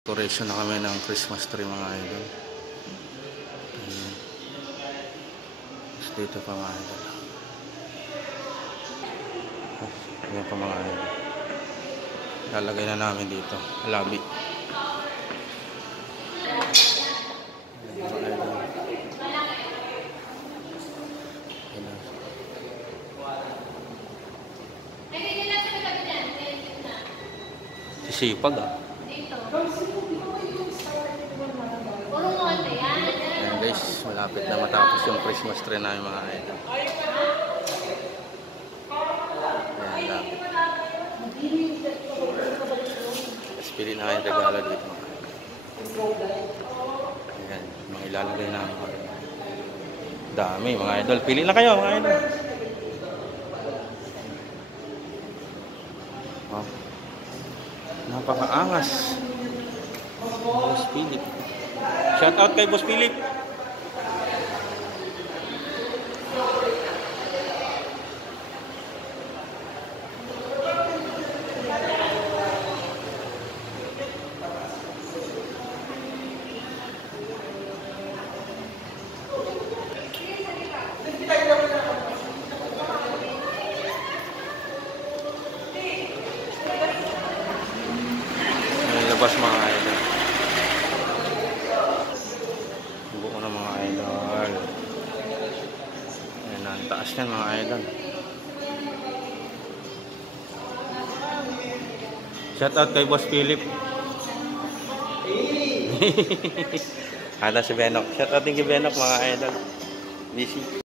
Decoration na kami ng Christmas tree mga idol. Dito pa mga idol. Ayan pa mga idol. Lalagay na namin dito. Labi. Sisipag ah. Ayan guys, malapit na matapos yung Christmas tree namin mga idol. Ayan, lapit. Tapos pili na kayong regalo dito mga idol. Ayan, mga ilalagay namin mga idol. Dami mga idol. Pili na kayo mga idol. Oh. Napakaangas. Boss Philip. Shout out kay Boss Philip. Labas mga idol. Buo na mga idol. Ayan na, ang taas yan mga idol. Shout out kay Boss Philip. Ada si Benok. Shout out din kay Benok mga idol. Busy.